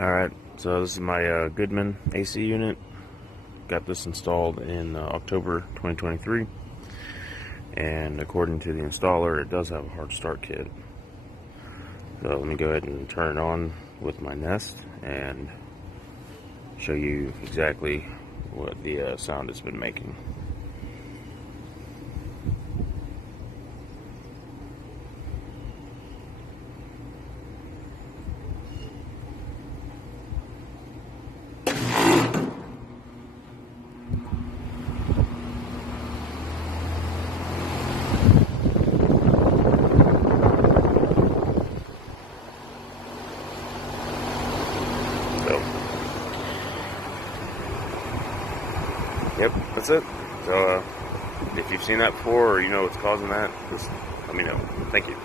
Alright, so this is my Goodman AC unit. Got this installed in October 2023, and according to the installer, it does have a hard start kit. So let me go ahead and turn it on with my Nest and show you exactly what the sound it's been making. Yep, that's it. So if you've seen that before or you know what's causing that, just let me know. Thank you.